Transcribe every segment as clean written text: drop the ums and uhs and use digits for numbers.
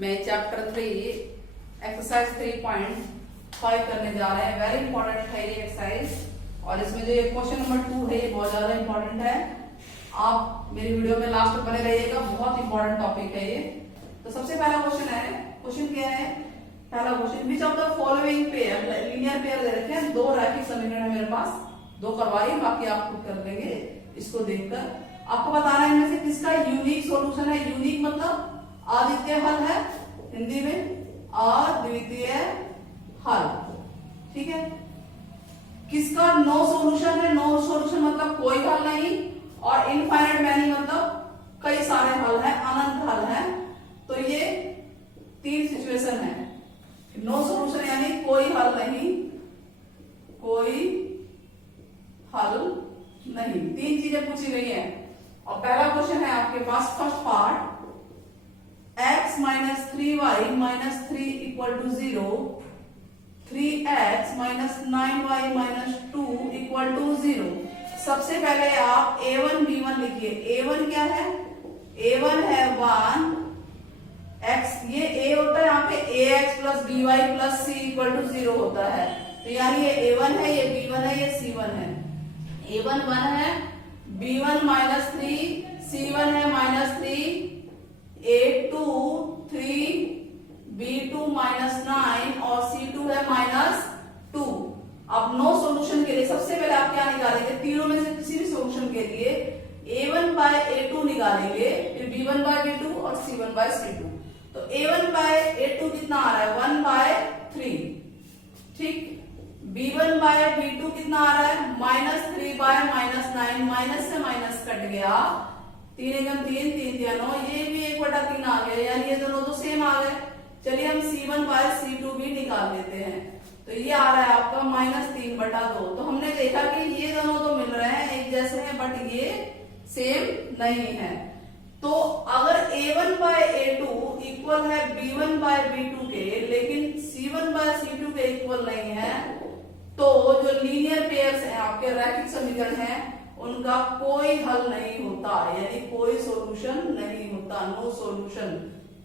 मैं chapter 3 exercise 3.5 करने जा रहे हैं। वेरी इंपॉर्टेंट है ये एक्सरसाइज और इसमें जो ये क्वेश्चन नंबर 2 है ये बहुत ज्यादा इंपॉर्टेंट है। आप मेरी वीडियो में लास्ट तक बने रहिएगा, बहुत इंपॉर्टेंट टॉपिक है ये। तो सबसे पहला क्वेश्चन है, क्वेश्चन क्या है? पहला question, which of the following pair, linear pair दे रखे हैं, दो रैखिक समीकरण है मेरे पास, दो करवाई, बाकी आप खुद कर लेंगे। इसको देखकर आपको बताना है इनमें से किसका यूनिक सॉल्यूशन है। यूनिक मतलब अद्वितीय हल है, हिंदी में अद्वितीय हल, ठीक है। किसका नो सॉल्यूशन है? नो सॉल्यूशन मतलब कोई हल नहीं, और इनफाइनाइट मैनी मतलब कई सारे हल है, अनंत हल है। तो ये तीन सिचुएशन है। नो सॉल्यूशन यानी कोई हल नहीं, कोई हल नहीं, तीन चीजें पूछी गई है। और पहला क्वेश्चन है आपके पास first part, x minus 3y minus 3 equal to 0, 3x minus 9y minus 2 equal to 0। सबसे पहले आप a1 b1 लिखिए। a1 क्या है? a1 है 1 x, ये a होता है यहाँ पे ax plus by plus c equal to 0 होता है। तो यानी ये a1 है, ये b1 है, ये c1 है। a1 1 है, b1 माइनस 3, c1 है माइनस 3, a2 3, b2 माइनस 9 और c2 है माइनस 2। अब नो सॉल्यूशन के लिए सबसे पहले आप क्या निकालेंगे? तीनों में से किसी भी सॉल्यूशन के लिए a1 बाय a2 निकालेंगे, फिर b1 बाय b2 और c1 बाय c2। तो a1 बाय a2 कितना आ रहा है? 1 बाय 3, ठीक। b1 बाय b2 कितना आ रहा है? माइनस 3 बाय माइनस 9, माइनस से माइनस कट गया, 3 एकम 3, 3 दिया 9, ये भी 1/3 आ गया, यानी ये दोनों तो सेम आ गए। चलिए हम c1 बाय c2 भी निकाल लेते हैं। तो ये आ रहा है आपका माइनस 3/2। तो हमने देखा कि ये दोनों तो मिल रहे हैं, एक जैसे हैं, बट ये सेम नहीं है। तो अगर a1 बाय a2 इक्वल है b1 बाय b2 के, लेकिन c1 बाय c2 के इक्वल नहीं है, तो जो लीनियर पेयर्स हैं आपके, रैखिक समीकरण हैं, उनका कोई हल नहीं होता, यानी कोई सॉल्यूशन नहीं होता। नो सॉल्यूशन,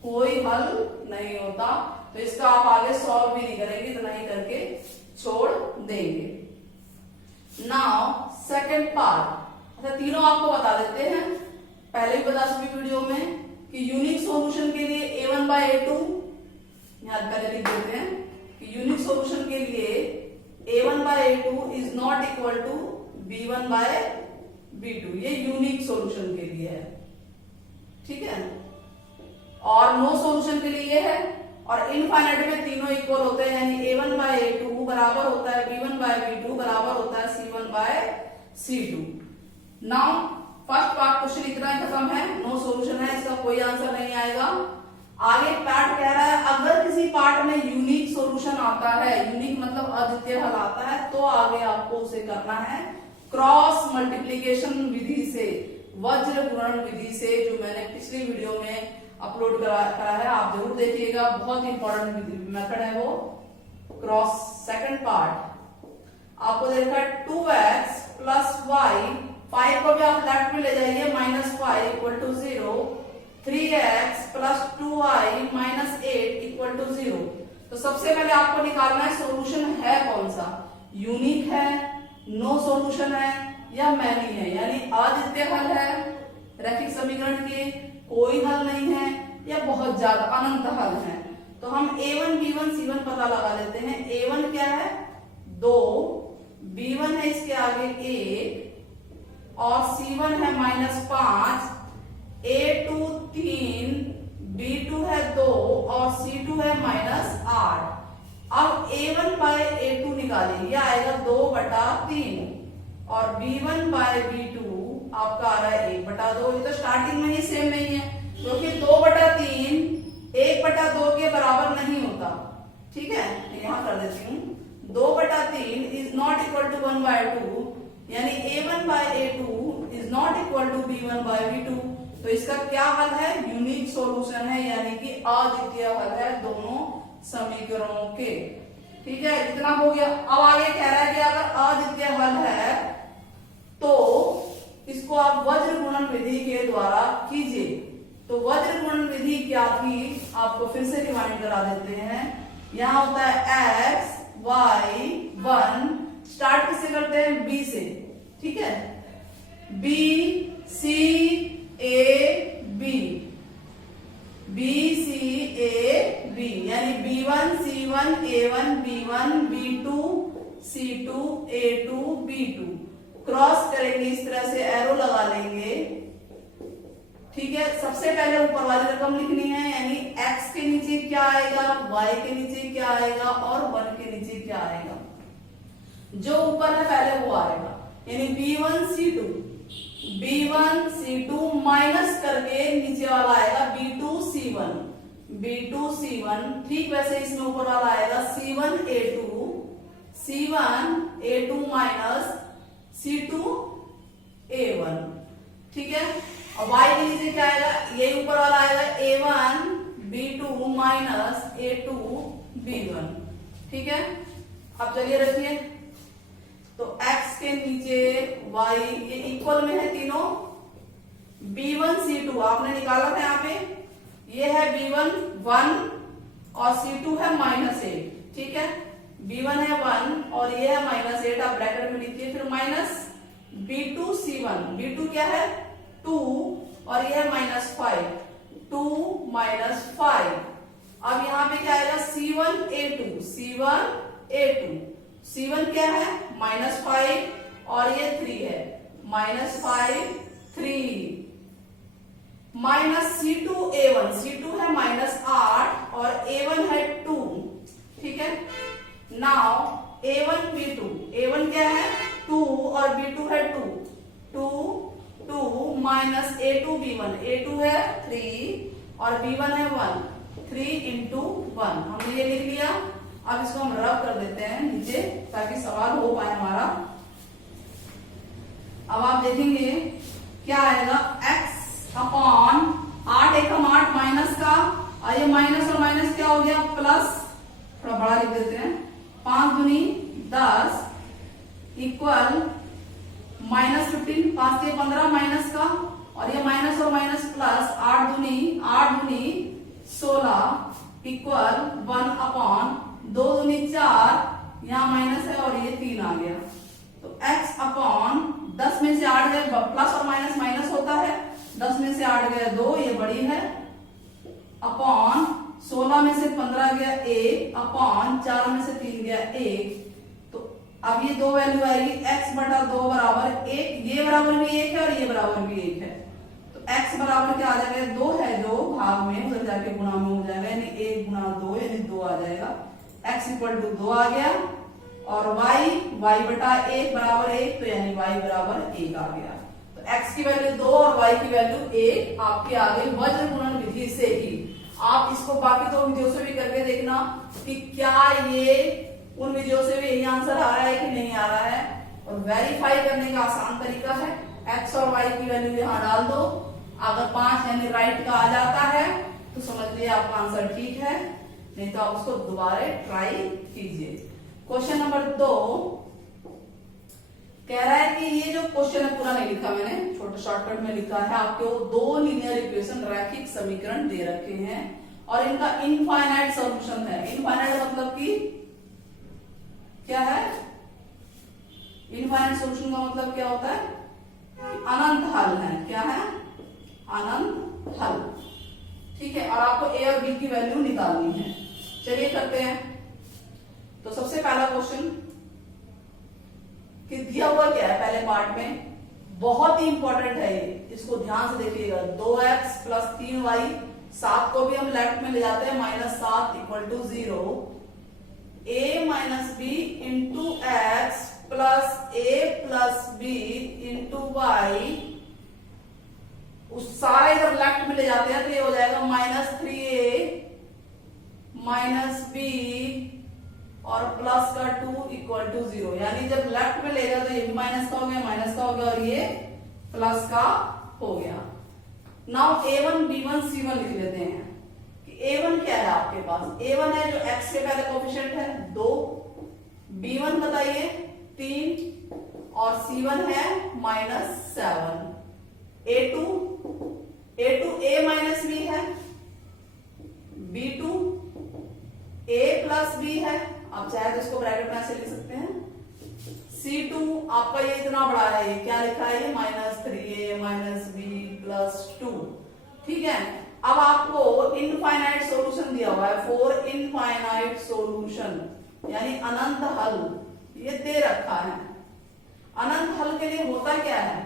कोई हल नहीं होता। तो इसका आप आगे सॉल्व भी नहीं करेंगे, इतना ही करके छोड़ देंगे। नाउ सेकंड पार्ट, अच्छा तीनों आपको बता देते हैं, पहले भी बता चुकी वीडियो में कि यूनिक सॉल्यूशन के लिए a1 बाय a2, यहां पहले लिख देते हैं कि यूनिक सॉल्यूशन के लिए a1 by a2 is not equal to b1 by b2, ये यूनिक सॉल्यूशन के लिए है, ठीक है। और नो सॉल्यूशन के लिए ये है, और इनफाइनाइट में तीनों इक्वल होते हैं, यानी a1 बाय a2 बराबर होता है b1 बाय b2 बराबर होता है c1 by c2। Now first part question इतना ही खत्म है, नो सॉल्यूशन है, इसका कोई आंसर नहीं आएगा। आगे पार्ट कह रहा है अगर किसी पार्ट में यूनिक सॉल्यूशन आता है, यूनिक मतलब अद्वितीय हल आता है, तो आगे आपको उसे करना है क्रॉस मल्टीप्लीकेशन विधि से, वज्र गुणन विधि से, जो मैंने पिछली वीडियो में अपलोड करा है, आप जरूर देखिएगा, बहुत इंपॉर्टेंट मेथड है वो। क्रॉस सेकंड पार्ट आपको देखा 2x प्लस y, 5 को भी आप लेफ्ट में ले जाइए, minus 5 equal to 0, 3x plus 2y minus 8 equal to 0। तो सबसे पहले आपको निकालना है सॉल्यूशन है कौन सा, यूनिक है, नो सॉल्यूशन है, या मैनी है, यानी अद्वितीय हल है रैखिक समीकरण के, कोई हल नहीं है, या बहुत ज्यादा अनंत हल है। तो हम a1 b1 c1 पता लगा लेते हैं। a1 क्या है? 2, b1 है इसके आगे 1 और c1 है माइनस 5, a2 3, b2 है 2 और c2 है माइनस 8। अब a1 बाय a2 निकालेंगे, यह आएगा 2/3, और b1 बाय b2 आपका आ रहा है 1/2। ये तो स्टार्टिंग में ही सेम नहीं है, क्योंकि 2/3 1/2 के बराबर नहीं होता, ठीक है। यहां कर देती हूँ, 2/3 इज नॉट इक्वल टू 1/2, यानी a1 by a2 is not equal to b1 by b2। तो इसका क्या हल है? यूनिक सॉल्यूशन है, यानी कि अद्वितीय हल है दोनों समीकरणों के, ठीक है। इतना हो गया। अब आगे कह रहा है कि अगर अद्वितीय हल है तो इसको आप वज्र गुणन विधि के द्वारा कीजिए। तो वज्र गुणन विधि क्या थी आपको फिर से रिमाइंड करा देते हैं। यहां होता है x y 1, स्टार्ट किससे करते हैं b से, ठीक है, b c a b, b c a b, यानी b1 c1 a1 b1 b2 c2 a2 b2, cross करेंगे इस तरह से, एरो लगा लेंगे, ठीक है। सबसे पहले ऊपर वाली रकम लिखनी है, यानी x के नीचे क्या आएगा, y के नीचे क्या आएगा और 1 के नीचे क्या आएगा। जो ऊपर है पहले वो आएगा, यानी b1 c2 माइनस करके नीचे वाला आएगा b2 c1, ठीक वैसे इसमें ऊपर वाला आएगा c1 a2 minus c2 a1, ठीक है। और y के नीचे क्या आएगा, ये ऊपर वाला आएगा a1 b2 minus a2 b1, ठीक है। अब चलिए रखिए, तो x के नीचे y, ये इक्वल में है तीनों, b1 c2 आपने निकाला था यहाँ पे, ये है b1 1 और c2 है -8, ठीक है। b1 है 1 और ये है -8, आप ब्रैकेट में लिखिए, फिर माइनस b2 c1, b2 क्या है 2 और ये है -5, 2 -5। अब यहाँ पे क्या आएगा c1 a2, c1 क्या है -5 और ये 3 है, -5 3, माइनस c2 a1, c2 है -8 और a1 है 2, ठीक है। नाउ a1 b2, a1 क्या है 2 और b2 है 2 माइनस a2 b1, a2 है 3 और b1 है 1, 3 into 1, हमने ये लिख लिया। अब इसको हम रब कर देते हैं नीचे ताकि सवाल हो पाए हमारा। अब आप देखेंगे क्या आएगा, x अपॉन 8 एकम 8 माइनस का, और ये माइनस और माइनस क्या हो गया प्लस, थोड़ा बड़ा लिख देते हैं, 5 दूनी 10 इक्वल -15, 5 के 15 माइनस का, और ये माइनस और माइनस प्लस 8 दूनी 16 इक्वल 1 अपॉन 2 दूनी 4, यहाँ माइनस है और ये 3 आ गया। तो x अपॉन 10 में से 8 गए, प्लस और माइनस माइनस होता है, 10 में से 8 गए 2, ये बड़ी है, अपॉन 16 में से 15 गया 1, अपॉन 4 में से 3 गया 1। तो अब ये दो वैल्यू आएगी, x बटा 2 बराबर 1, ये बराबर भी 1 है और ये बराबर भी 1 है। तो x बराबर क्या आ जाएगा, 2 है जो भाग में, उधर जाके गुणा में हो जाएगा, यानी 1 गुणा 2 यानी 2 आ जाएगा, x इक्वल टू 2 आ गया। और y बटा 1 बराबर 1, तो यानी y बराबर 1 आ गया। तो x की वैल्यू 2 और y की वैल्यू 1 आपके आ गई वज्र गुणन विधि से ही। आप इसको बाकी 2 विधियों से भी करके देखना कि क्या ये उन विधियों से भी यही आंसर आ रहा है कि नहीं आ रहा है। और वेरीफाई करने का आसान तरीका है, x और y की वैल्यू यहाँ डाल दो, अगर 5 यानी राइट का आ जाता है तो समझ लिया आपका आंसर ठीक है, नहीं तो आप उसको दोबारा ट्राई कीजिए। क्वेश्चन नंबर 2 कह रहा है कि ये जो क्वेश्चन है पूरा नहीं लिखा मैंने, छोटा शॉर्टकट में लिखा है, आपको 2 लीनियर इक्वेशन रैखिक समीकरण दे रखे हैं और इनका इनफाइनाइट सॉल्यूशन है। इनफाइनाइट मतलब कि क्या है, इनफाइनाइट सॉल्यूशन का मतलब क्या होता है, अनंत हल है। क्या है, अनंत हल, ठीक है। और आपको a और b की वैल्यू निकालनी है। चलिए करते हैं। तो सबसे पहला क्वेश्चन कि दिया हुआ क्या है पहले पार्ट में, बहुत ही इंपॉर्टेंट है ये, इसको ध्यान से देखिएगा। 2x प्लस 3y, 7 को भी हम लेफ्ट में ले जाते हैं, -7 equal to 0, a minus B into X plus a plus B into Y, उस सारा इधर लेफ्ट में ले जाते हैं तो ये हो जाएगा -3a माइनस बी और प्लस का 2 इक्वल टू 0। यानी जब लेफ्ट में लेगा तो ये भी माइनस का हो गया, माइनस का हो गया और ये प्लस का हो गया। नाउ a1 b1 c1 लिख लेते हैं कि a1 क्या है आपके पास, a1 है जो x के पहले कोफिशिएंट है 2, b1 बताइए 3 और c1 है -7, a2 A2 A minus B है, B2 A प्लस बी है, आप चाहे तो इसको ब्रैकेट में ऐसे लिख सकते हैं। C2 आपका ये इतना बड़ा है, ये क्या लिखा है, ये -3A माइनस बी प्लस 2। ठीक है, अब आपको इनफाइनाइट सॉल्यूशन दिया हुआ है, फॉर इनफाइनाइट सॉल्यूशन यानी अनंत हल ये दे रखा है। अनंत हल के लिए होता क्या है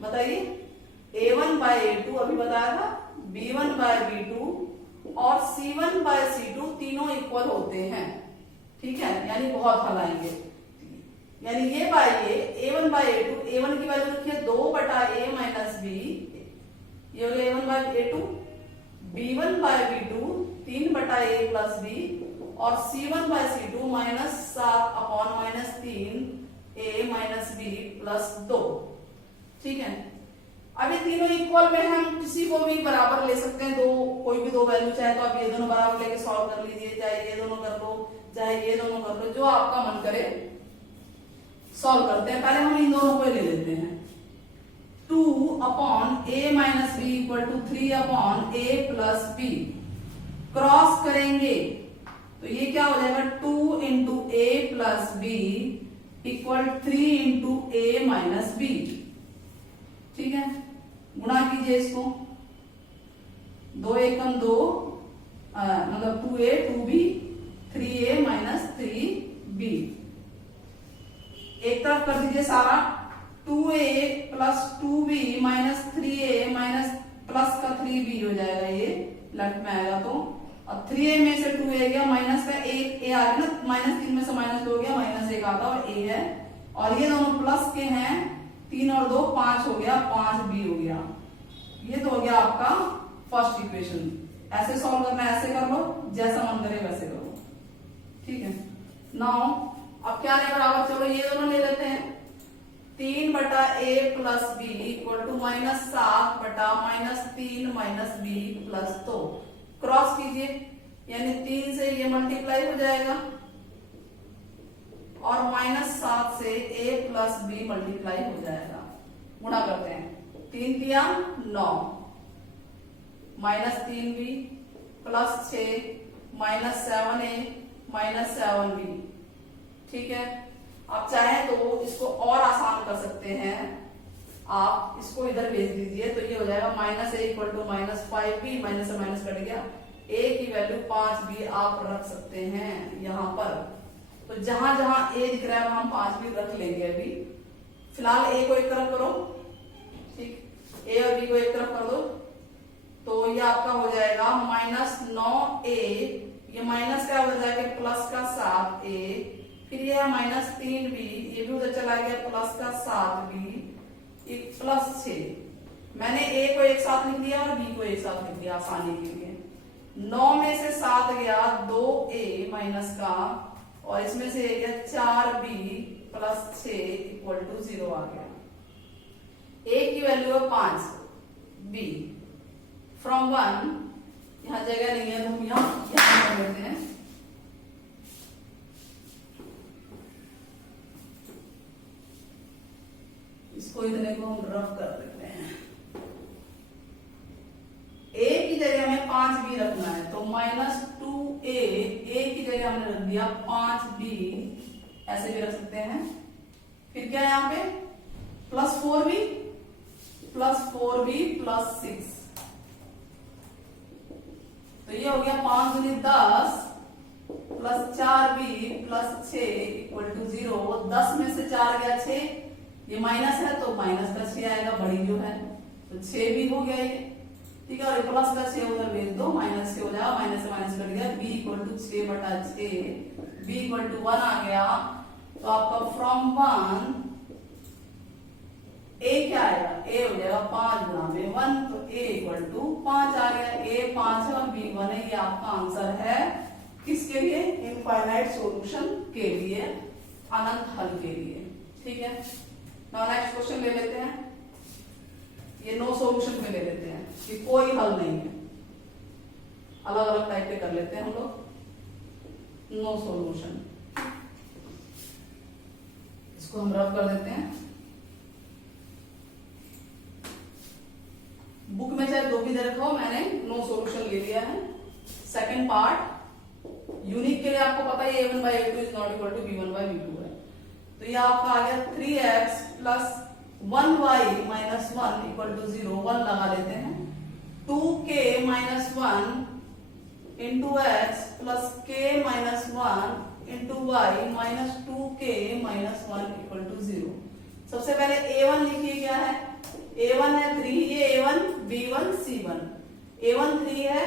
बताइए, A1 बाय A2 अभी बताया था, B1 बाय B2 और C1 बाय C2 तीनों इक्वल होते हैं। ठीक है, यानी बहुत हल आएंगे, यानी ये बाय ये A1 बाय A2, A1 की वैल्यू रखिए 2 बटा A माइनस बी, ये हो गया A1 by A2, B1 by B2 3 बटा A प्लस बी और C1 by C2 -7 upon -3 A minus B plus 2। ठीक है, अब ये तीनों इक्वल में हम किसी को भी बराबर ले सकते हैं, दो कोई भी दो वैल्यू, चाहे तो आप ये दोनों बराबर लेके सॉल्व कर लीजिए, चाहे ये दोनों कर लो, चाहे ये दोनों कर लो, जो आपका मन करे सॉल्व करते हैं। पहले हम इन दोनों को ले लेते हैं, 2 upon A minus B equal to 3 upon A plus B, cross करेंगे तो ये क्या हो जाएगा, 2 into A plus B equal 3 into A minus B. ठीक है, गुणा कीजिए इसको, 2 एकम 2 मतलब 2A 2B 3A minus 3B, एक तरफ कर दीजिए सारा, 2A plus 2B minus 3A minus plus का 3B हो जाएगा, ये लेफ्ट में आएगा तो, और 3A में से 2A गया, माइनस का एक A आ गया ना, -3 में से -2 हो गया, -1 आता और A है, और ये दोनों प्लस के हैं, 3 और 2 5 हो गया, 5B हो गया। ये तो हो गया आपका फर्स्ट इक्वेशन। ऐसे सॉल्व करना है, ऐसे कर लो, जैसा मन करे वैसे करो। ठीक है, नाउ अब क्या ले बराबर, चलो ये दोनों ले लेते हैं, 3 बटा A plus B equal to -7 बटा -3 माइनस बी प्लस 2, क्रॉस कीजिए, यानी 3 से ये मल्टीप्लाई हो जाएगा और -7 से A प्लस बी मल्टीप्लाई हो जाएगा, गुणा करते हैं, 3 दिया 9 -3B प्लस 6 -7A -7B। ठीक है, आप चाहें तो इसको और आसान कर सकते हैं, आप इसको इधर भेज दीजिए तो ये हो जाएगा -A equal to -5B, minus से माइनस कट गया, A की वैल्यू 5B आप रख सकते हैं यहाँ पर। तो जहां जहां A दिख रहा है वहां 5B रख लेंगे अभी, फिलहाल A को एक तरफ करो, ठीक, A और B को एक तरफ कर दो, तो ये आपका हो जाएगा -9A, ये माइनस का हो जाएगा प्लस का 7A, फिर ये -3B, ये भी उधर चला गया प्लस का 7B, एक प्लस 6। मैंने A को एक साथ लिख दिया और B को एक साथ लिख दिया आसानी के लिए। 9 में से 7 गया 2A माइनस का, और इसमें से गया 4B प्लस 6 इक्वल टू 0 आ गया। A की वैल्यू है 5, B फ्रॉम 1, यहां जगह नहीं है तो हम यहां कर लेते हैं, इसको इतने को हम रफ कर देते हैं। A की जगह हमें 5B रखना है, तो -2A, A की जगह हमने रख दिया 5B, ऐसे भी रख सकते हैं। फिर क्या है यहाँ पे, +4B प्लस 6, तो ये हो गया 5 दूनी 10 plus 4B plus 6 equal to 0। 10 में से 4 गया 6, ये माइनस है तो माइनस का 6 आएगा, बड़ी जो है, तो 6 भी हो गया ये। ठीक है, और प्लस का 6 उधर भेज दो, माइनस से हो जाएगा, माइनस से माइनस कट गया, B इक्वल टू 6 बटा 6, B इक्वल टू 1 आ गया। तो आपका फ्रॉम 1 A क्या आएगा, A हो जाएगा 5 गुणा में 1, तो A इक्वल टू 5 आ गया। A 5 है और B 1 है, ये आपका आंसर है किसके लिए, इनफाइनाइट सॉल्यूशन के लिए, अनंत हल के लिए। ठीक है, नाउ नेक्स्ट क्वेश्चन ले लेते हैं, ये नो सॉल्यूशन पे ले लेते हैं कि कोई हल नहीं है, अलग अलग टाइप के कर लेते हैं हम लोग। नो सॉल्यूशन, इसको हम रफ कर देते हैं। ले लिया है। सेकंड पार्ट यूनिक के लिए आपको पता है a1 by a2 is not equal to b1 by b2 है, तो ये आपका आ गया 3x plus 1y minus 1 equal to 0, 1 लगा देते हैं। 2k minus 1 into X plus k minus 1 into Y minus 2k minus 1 equal to 0। सबसे पहले a1 लिखिए, क्या है, a1 है 3, ये a1 b1 c1, a1 3 है,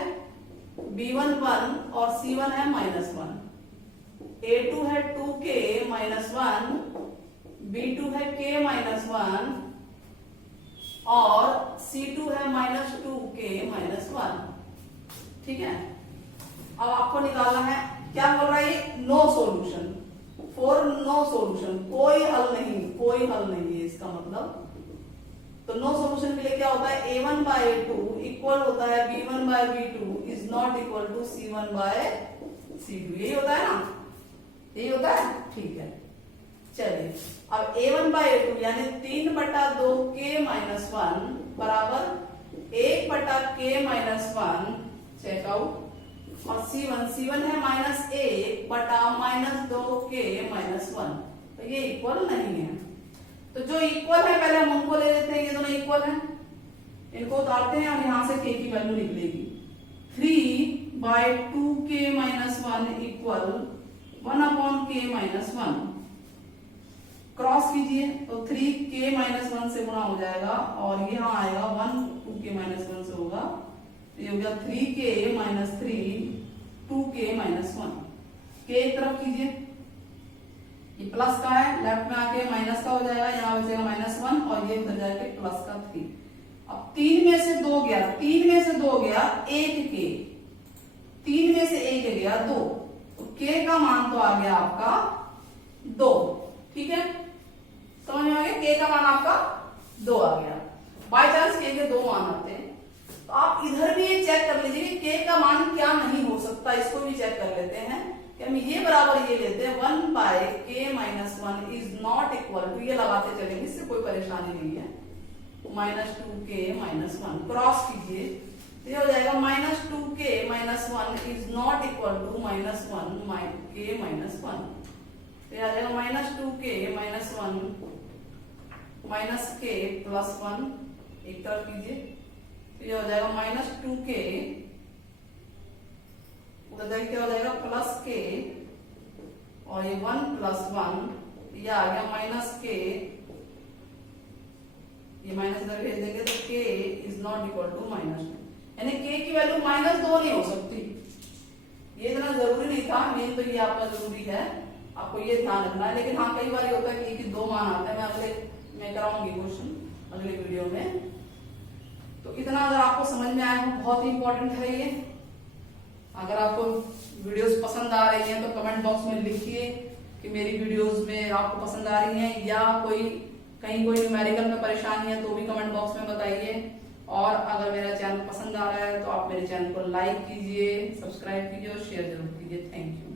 b1 1 और c1 है माइनस 1, a2 है 2k माइनस 1, b2 है k माइनस 1 और c2 है माइनस 2k माइनस 1। ठीक है, अब आपको निकालना है, क्या बोल रहा है, no solution, for no solution, कोई हल नहीं, कोई हल नहीं है इसका मतलब। तो नो सॉल्यूशन के लिए क्या होता है, a1 by a2 इक्वल होता है b1 by b2 is not equal to c1 by c2, यही होता है ना, यही होता है। ठीक है, चलिए अब a1 by a2 यानी 3/2 k माइनस 1 बराबर 1/k माइनस 1 चेकआउट, और c1 है माइनस 1 बटा माइनस 2k माइनस 1, तो ये इक्वल नहीं है। तो जो इक्वल है पहले हम उनको ले लेते हैं, ये दोनों इक्वल हैं, इनको उतारते हैं और यहां से k की वैल्यू निकलेगी 3/2k minus 1 equal 1/k minus 1। Cross कीजिए तो 3k माइनस 1 से गुणा हो जाएगा और यहाँ आएगा 1 2k माइनस 1 से होगा, ये हो गया 3k minus 3 2k minus 1। k एक तरफ कीजिए, ये प्लस का है, लेफ्ट में आके माइनस का हो जाएगा, यहाँ बचेगा माइनस 1 और ये उधर जाके प्लस का 3। अब 3 में से 2 गया, 3 में से 2 गया 1k, 3 में से 1 गया 2, तो k का मान तो आ गया आपका 2। ठीक है, समझ में आ गया, k का मान आपका 2 आ गया। बाय चांस k के 2 मान आते हैं तो आप इधर भी ये चेक कर लीजिए कि k का मान क्या नहीं हो सकता, इसको भी चेक कर लेते हैं कि हम ये बराबर ये लेते हैं 1/k minus 1 is not equal to, ये लगाते चलेंगे, इससे कोई परेशानी नहीं है, माइनस 2k माइनस 1। क्रॉस कीजिए तो ये हो जाएगा minus 2k minus 1 is not equal to minus 1 k minus 1, तो ये आ जाएगा minus 2k minus 1 minus k plus 1, एक तरफ कीजिए तो ये हो जाएगा माइनस 2k, उधर जाके क्या हो जाएगा प्लस k, और ये 1 प्लस 1, ये आ गया माइनस k, ये माइनस इधर भेज देंगे तो k is not equal to minus 2, यानी k की वैल्यू माइनस 2 नहीं हो सकती। ये इतना जरूरी नहीं था, मेन तो ये आपका जरूरी है, आपको ये ध्यान रखना है। लेकिन हाँ, कई बार ये होता है कि 2 मान आते हैं, मैं अगले में कराऊंगी क्वेश्चन अगले वीडियो में। तो इतना अगर आपको समझ में आया, बहुत ही इंपॉर्टेंट है ये। अगर आपको वीडियोस पसंद आ रही हैं तो कमेंट बॉक्स में लिखिए कि मेरी वीडियोस में आपको पसंद आ रही हैं, या कहीं कोई न्यूमेरिकल में परेशानी है तो भी कमेंट बॉक्स में बताइए। और अगर मेरा चैनल पसंद आ रहा है तो आप मेरे चैनल को लाइक कीजिए, सब्सक्राइब कीजिए और शेयर जरूर कीजिए। Thank you.